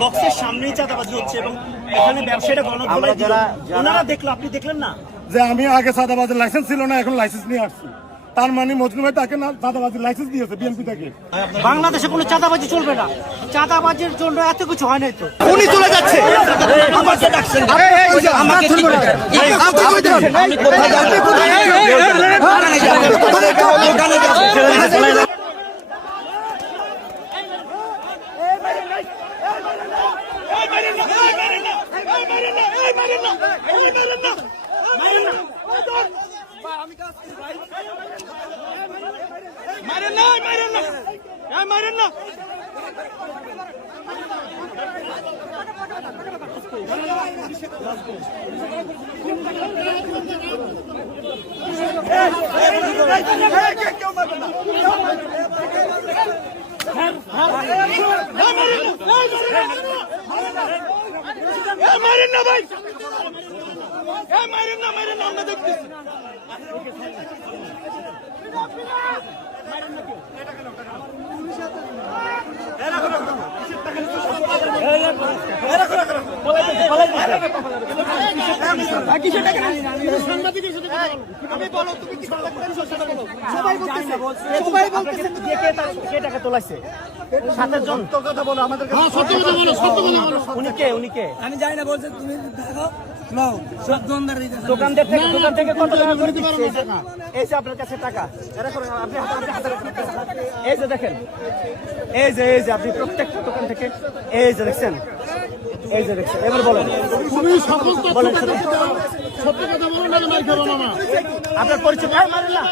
বক্সের সামনেই চাঁদাবাজি হচ্ছে এবং এখানে ব্যবসায়ীরা গণধোলাই দিল। ওনারা দেখলো, আপনি দেখলেন না যে আমি আগে চাঁদাবাজির লাইসেন্স ছিল না, এখন লাইসেন্স নিয়ে আসছি। তার মানে মজনু ভাই তাকে না চাঁদাবাজির লাইসেন্স দিয়েছে বিএনপি থেকে। বাংলাদেশে কোনো চাঁদাবাজি চলবে না, চাঁদাবাজির জন্য এত কিছু হয় নাই তো। উনি চলে যাচ্ছে, আমাকে ডাকছেন, আমাকে আমি জানি না বলছে তুমি দেখো দোকানদার থেকে কত টাকা করে দিচ্ছে? এই যে আপনার কাছে টাকা, এই যে দেখেন, এই যে আপনি প্রত্যেকটা দোকান থেকে এই যে দেখছেন, এই যে দেখছেন। এবার বলেন, বলেন সত্য কথা বলুন, মার খাবো না। আপনার পরিচয় মারেন না।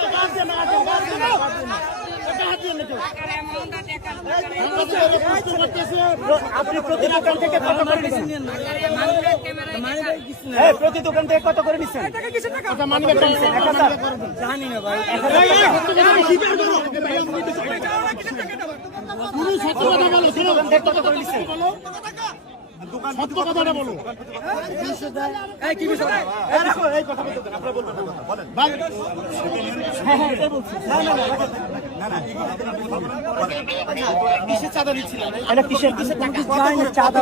আপনি প্রতি দোকান থেকে কত করে নিচ্ছেন? প্রতি দোকান থেকে কত করে নিচ্ছেন? জানি না ভাই। কত করে নিচ্ছেন? সত্য কথাটা বলো। কিসের চাঁদা দিচ্ছিলেন? এটা কিসের টাকা? চাঁদা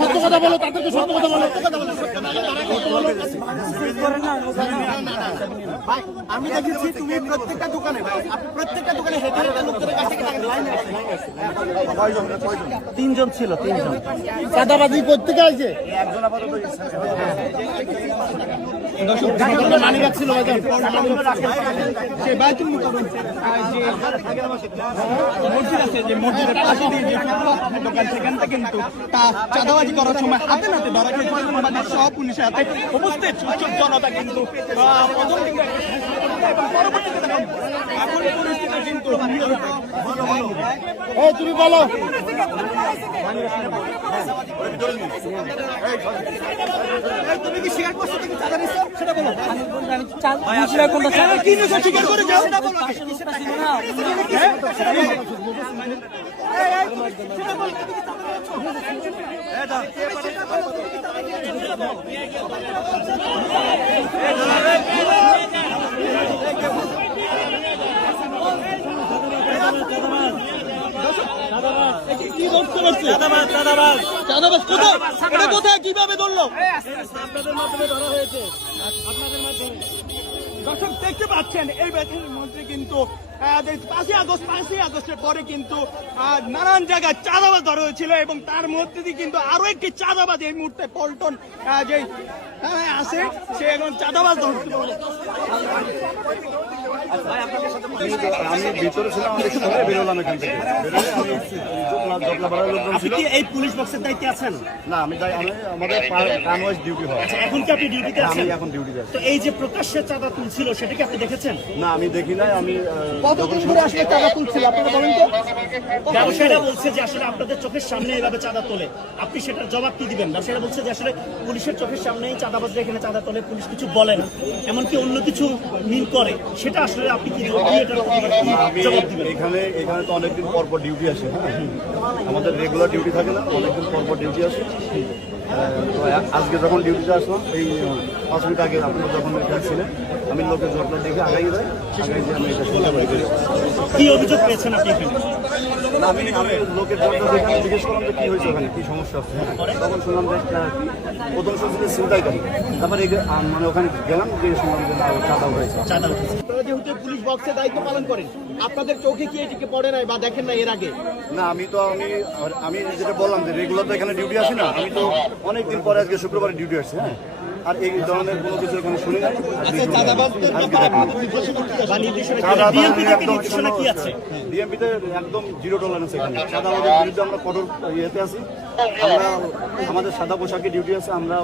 সত্য কথা বলো, তাদেরকে সত্য কথা বলো। আমি দেখেছি তুমি প্রত্যেকটা দোকানে হেঁটে লোকদের কাছ থেকে টাকা লাইন আছে। 3 জন ছিল, 3 জন। চাঁদাবাজি প্রত্যেকে আছে। মানি রাখছিল মসজিদের পাশে দিয়ে দোকান, সেখান থেকে কিন্তু চাঁদাবাজি করার সময় হাতে নাতে ধরা খেয়েছে সব পুলিশের হাতে উপস্থিত জনতা কিন্তু তুমি বলো। তুমি কি শেয়ার করছো, তুমি চাঁদা দিচ্ছ সেটা বলো। কি নিছো স্বীকার করে যাও, সেটা বলো। কোথায় কিভাবে ধরলো? আপনাদের মাধ্যমে ধরা হয়েছে, আপনাদের মাধ্যমে। দর্শক দেখতে পাচ্ছেন এই ব্যাচের মধ্যে কিন্তু 5ই আগস্টের পরে কিন্তু নানান জায়গায় চাঁদাবাজ ধরা হয়েছিল এবং তার মধ্যে দিয়ে কিন্তু আরো একটি চাঁদাবাজ এই মুহূর্তে পল্টন যে আছে, সে এখন চাঁদাবাজ ধরতে বলে। আমি ভিতরে ছিলাম, আমি সরে বেরোলাম এখান থেকে। আপনি কি এই পুলিশ বক্সের দায়িত্বে আছেন? না, আমি আমাদের কানওয়াইজ ডিউটি হয়। এখন কি আপনি ডিউটিতে আছেন? আমি এখন ডিউটিতে আছি। তো এই যে প্রকাশ্যে চাঁদা তুলছিল সেটা কি আপনি দেখেছেন? না, আমি দেখি নাই। আমি কতদিন ধরে আসলে চাঁদা তুলছিল আপনারা বলেন তো? ব্যবসায়ীরা বলছে যে আসলে আপনাদের চোখের সামনে এভাবে চাঁদা তোলে, আপনি সেটার জবাব কি দিবেন? ব্যবসায়ীরা বলছে যে আসলে পুলিশের চোখের সামনেই চাঁদাবাজরা এখানে চাঁদা তোলে, পুলিশ কিছু বলে না, এমনকি অন্য কিছু মিল করে, সেটা আসলে আপনি কি জবাব দিবেন? এখানে তো অনেকদিন পর পর ডিউটি আসে। আমাদের রেগুলার ডিউটি থাকে না, অনেকদিন পর পর ডিউটি আসে। তো আজকে যখন ডিউটিতে আসলাম, এই 5 মিনিট আগে আপনারা যখন এখানে ছিলেন আমি লোকের জটলা দেখে আগাই যাই আগাই যে আমি এটা শুনতে পারি কি অভিযোগ পেয়েছেন আপনি এখানে? আমি লোকের জটলা দেখে আমি জিজ্ঞেস করলাম যে কী হয়েছে ওখানে কী সমস্যা হচ্ছে তখন শুনলাম যে একটা প্রথম শুনছিল ছিনতাইকারী তারপরে মানে ওখানে গেলাম গিয়ে শুনলাম যে না, চাঁদা হয়েছে। চাঁদা উঠেছে। আপনারা যেহেতু পুলিশ বক্সে দায়িত্ব পালন করেন, আপনাদের চোখে কি এটিকে পড়ে নাই বা দেখেন না এর আগে? না আমি যেটা বললাম যে রেগুলার তো এখানে ডিউটি আসি না, আমি তো অনেকদিন পরে আজকে শুক্রবারে ডিউটি আসছি। হ্যাঁ, আর এই ধরনের কোনো কিছু এখানে শুনি নাই। বা নির্দেশনা কি? বিএনপি থেকে নির্দেশনা কি আছে? বিএনপিতে একদম জিরো টলারেন্স এখানে চাঁদাবাজের বিরুদ্ধে আমরা কঠোর ইয়েতে আছি। আমরা আমাদের সাদা পোশাকে ডিউটি আছে, আমরা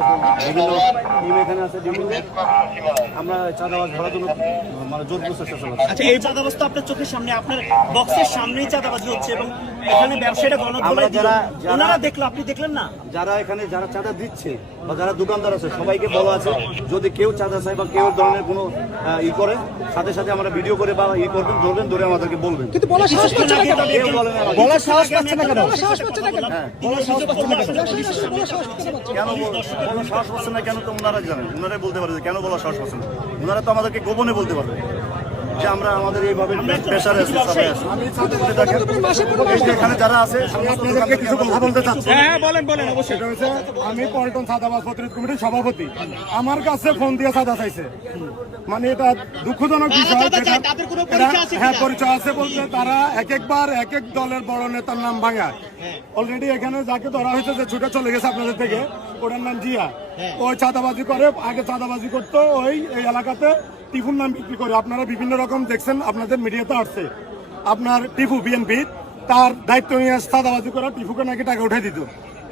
বিভিন্ন টিম এখানে আছে ডিউটিতে, আমরা চাঁদাবাজ ধরার জন্য মানে জোর প্রচেষ্টা চালাচ্ছি। আচ্ছা, এই চাঁদাবাজ তো আপনার চোখের সামনে, আপনার বক্সের সামনেই চাঁদাবাজি হচ্ছে এবং এখানে ব্যবসায়ীরা গণধোলাই দিল। ওনারা দেখলো, আপনি দেখলেন না? যারা এখানে যারা চাঁদা দিচ্ছে বা যারা দোকানদার আছে সবাইকে বলা আছে যদি কেউ চাঁদা চায় বা কেউ ধরনের কোনো করে সাথে সাথে আমরা ভিডিও করে বা করবেন ধরবেন ধরে আমাদেরকে বলবেন। কিন্তু বলার সাহস পাচ্ছে না কেন? কেউ বলে না, বলার সাহস পাচ্ছে না কেন? সাহস পাচ্ছে না কেন? বলার সাহস পাচ্ছে না কেন? কেন বলার সাহস পাচ্ছে না কেন তো ওনারা জানেন, ওনারাই বলতে পারে যে কেন বলার সাহস পাচ্ছে না। ওনারা তো আমাদেরকে গোপনে বলতে পারবে যে আমরা আমাদের এইভাবে প্রেশারে আছি, সবাই আছে। এই যে এখানে যারা আছে আপনাদেরকে কিছু কথা বলতে চাচ্ছি। হ্যাঁ, বলেন অবশ্যই। সেটা হচ্ছে আমি পল্টন চাঁদাবাজ প্রতিরোধ কমিটির সভাপতি। আমার কাছে ফোন দিয়ে চাঁদা চাইছে, মানে এটা দুঃখজনক বিষয়। হ্যাঁ, পরিচয় আছে বলতে তারা একবার এক এক দলের বড় নেতার নাম ভাঙায়। অলরেডি এখানে যাকে ধরা হয়েছে যে ছুটে চলে গেছে আপনাদের থেকে, ওটার নাম জিয়া। ওই চাঁদাবাজি করে, আগে চাঁদাবাজি করতো ওই এই এলাকাতে টিফুর নাম বিক্রি করে। আপনারা বিভিন্ন রকম দেখছেন, আপনাদের মিডিয়াতে আসছে। আপনার টিফু বিএনপি তার দায়িত্ব নিয়ে চাঁদাবাজি করা, টিফুকে নাকি টাকা উঠে দিত।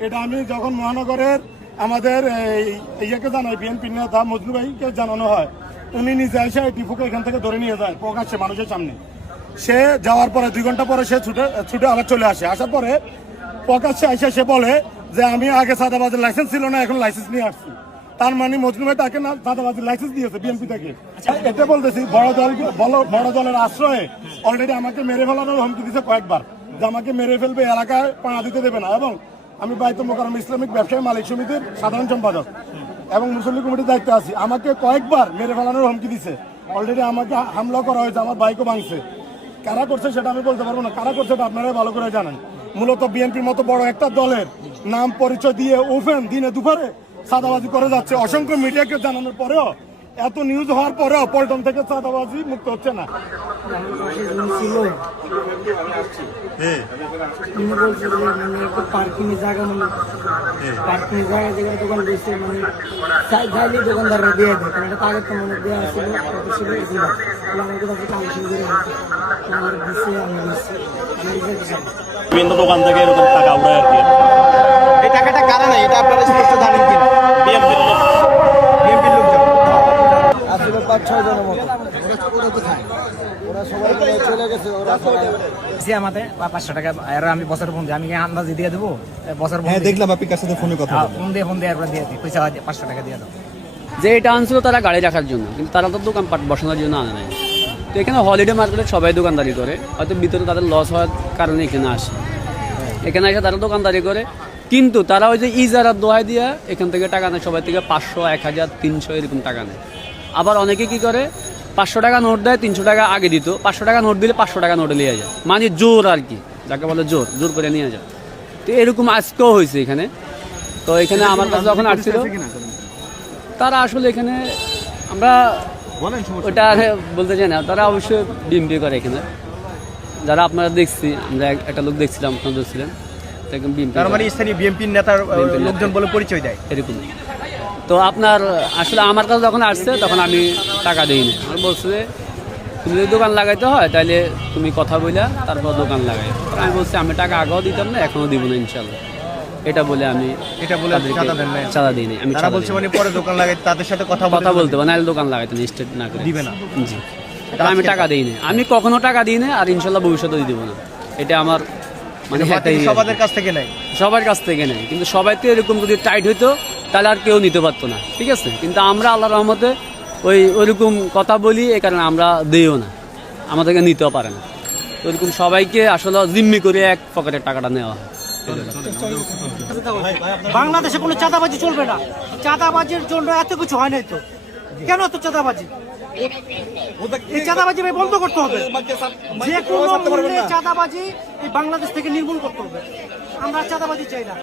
এটা আমি যখন মহানগরের আমাদের ইয়েকে জানাই, বিএনপি নেতা মজনু ভাইকে জানানো হয়, উনি নিজে এসে টিফুকে এখান থেকে ধরে নিয়ে যায় প্রকাশ্যে মানুষের সামনে। সে যাওয়ার পরে 2 ঘন্টা পরে সে ছুটে আবার চলে আসে। আসার পরে প্রকাশ্যে এসে সে বলে যে আমি আগে চাঁদাবাজের লাইসেন্স ছিল না, এখন লাইসেন্স নিয়ে আসছি। তার মানে মজনু ভাই তাকে না চাঁদাবাজির লাইসেন্স দিয়েছে বিএনপি থেকে। এটা বলতেছি বড় দলের আশ্রয়ে অলরেডি আমাকে মেরে ফেলারও হুমকি দিয়েছে কয়েকবার, যে আমাকে মেরে ফেলবে, এলাকায় পাড়া দিতে দেবে না। এবং আমি বাইতুল মোকাররম ইসলামিক ব্যবসায়ী মালিক সমিতির সাধারণ সম্পাদক এবং মুসল্লি কমিটির দায়িত্ব আছি। আমাকে কয়েকবার মেরে ফেলানোর হুমকি দিছে। অলরেডি আমাকে হামলা করা হয়েছে, আমার বাইকও ভাঙছে। কারা করছে সেটা আমি বলতে পারবো না, কারা করছে এটা আপনারা ভালো করে জানেন। মূলত বিএনপির মতো বড় একটা দলের নাম পরিচয় দিয়ে ওপেন দিনে দুপুরে চাঁদাবাজি করে যাচ্ছে। অসংখ্য মিডিয়াকে জানানোর পরেও, এত নিউজ হওয়ার পরেও পল্টন থেকে চাঁদাবাজি মুক্ত হচ্ছে না। পার্কিং জায়গা থেকে দোকান দিয়েছে, মানে চাইলে দোকানদাররা দিয়ে দেয়, কারণ এটা তাদের তো মনে দেওয়া ছিল এগুলো আমার কাছে কালেকশন করে আমার দিচ্ছে, আমি দিচ্ছি, বিভিন্ন দোকান থেকে এরকম টাকা উড়ায় আর কি। এই টাকাটা কারা নাই এটা আপনারা স্পষ্ট জানেন কিনা? বিএনপির লোক। বিএনপির লোকজন আসলে 5-6 জনের মতো। ওরা সবাই চলে গেছে, ওরা আমাদের 500 টাকা আর আমি বছর ফোন দিই, আমি আন্দাজি দিয়ে দেবো বছর। হ্যাঁ, দেখলাম আপনি কার সাথে ফোনে কথা ফোন দিয়ে আর দিয়ে দিই, পয়সা 500 টাকা দিয়ে দাও। যে এটা আনছিল তারা গাড়ি রাখার জন্য, কিন্তু তারা তো দোকানপাট বসানোর জন্য আনে নাই। তো এখানে হলিডে মার্কেটে সবাই দোকানদারি করে, হয়তো ভিতরে তাদের লস হওয়ার কারণে এখানে আসে। এখানে এসে তারা দোকানদারি করে, কিন্তু তারা ওই যে ইজারার দোহাই দিয়া এখান থেকে টাকা নেয়, সবাই থেকে 500, 1000, 300 এরকম টাকা নেয়। আবার অনেকে কি করে 500 টাকা নোট দেয়, 300 টাকা আগে দিত, 500 টাকা নোট দিলে 500 টাকা নোটে নিয়ে যায়, মানে জোর আর কি, যাকে বলে জোর করে নিয়ে যায়। তো এরকম আজকেও হয়েছে এখানে। তো এখানে আমার কাছে যখন আসছিল তারা আসলে এখানে আমরা ওটা বলতে চাই না, তারা অবশ্যই বিএমপি করে এখানে। যারা আপনারা দেখছি, আমরা একটা লোক দেখছিলাম, আপনারা দেখছিলেন, তার মানে স্থানীয় বিএনপির নেতার লোকজন বলে পরিচয় দেয় এরকম। তো আপনার আসলে আমার কাছে যখন আসছে তখন আমি টাকা দিইনি। আমার বলছে যে তুমি যদি দোকান লাগাইতে হয় তাহলে তুমি কথা বলে তারপর দোকান লাগাই। আমি বলছি আমি টাকা আগেও দিতাম না, এখনো দিব না ইনশাল্লাহ। এটা বলে আমি চাঁদা দিইনি। আমি বলছি মানে পরে দোকান লাগাই তাদের সাথে কথা বলতে পারি, নাহলে দোকান লাগাইতে স্টেট না করে দিবে না। জি, আমি টাকা দিইনি, আমি কখনো টাকা দিই না, আর ইনশাল্লাহ ভবিষ্যতেও দিব না। এটা আমার মানে সবার কাছ থেকে নেয়, সবার কাছ থেকে নেয়। কিন্তু সবাই তো এরকম যদি টাইট হইতো তাহলে আর কেউ নিতে পারতো না, ঠিক আছে। কিন্তু আমরা আল্লাহর রহমতে ওইরকম কথা বলি, এই কারণে আমরা দিইও না, আমাদেরকে নিতেও পারে না। ওইরকম সবাইকে আসলে জিম্মি করে এক পকেটের টাকাটা নেওয়া হয়, বাংলাদেশে কোনো চাঁদাবাজি চলবে না। চাঁদাবাজির জন্য এত কিছু হয় নাই তো, কেন এত চাঁদাবাজি? এই চাঁদাবাজি বন্ধ করতে হবে। যে কোনো মূল্যে চাঁদাবাজি এই বাংলাদেশ থেকে নির্মূল করতে হবে। আমরা চাঁদাবাজি চাই না।